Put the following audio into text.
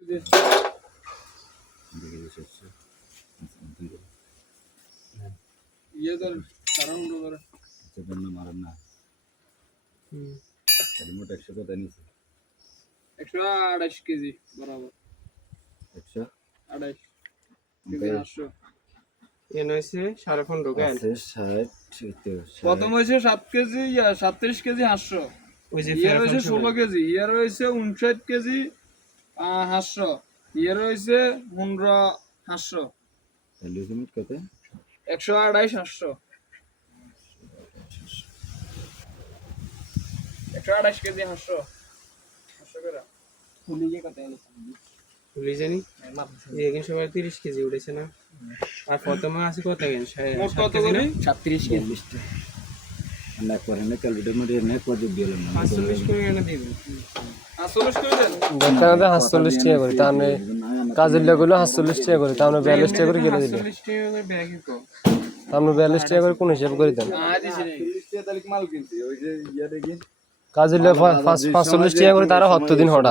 ये तो सारा उंडो कर अच्छा बनना मारना रिमोट 100 কত নিছে 128 কেজি বরাবর 128 800 এন হইছে 15.5 গাল আছে 60 প্রথম হইছে 7 কেজি 37 কেজি 800 ওই যে ইয়ার হইছে 16 কেজি ইয়ার হইছে 59 কেজি 800 ইয়ার হইছে 15 800 লিমিট কত 128 800 128 কেজি 800 800 করে ফুলিয়ে কত হলো ভুলে জানি এখানে সবাই 30 কেজি উঠেছে না আর প্রথমে আছে কত কেন মোট কত করে 36 কেজি না করে না ক্যালকুলেটর মধ্যে না কত দিল না 45 করে এনে দিবেন 48 করে দেন দেখাতে 47 টাকা করে তাহলে কাজের লাগলো 47 টাকা করে তাহলে 42 টাকা করে গেলে দিল 45 টাকা করে ব্যাগই কো তাহলে 42 টাকা করে কোন হিসাব করে দেন দিছি নি 30 টাকা তাহলে মাল কিনছি ওই যে ইয়া দেখি কাজের লাগলো 45 টাকা করে তারা 7 দিন হঠাৎ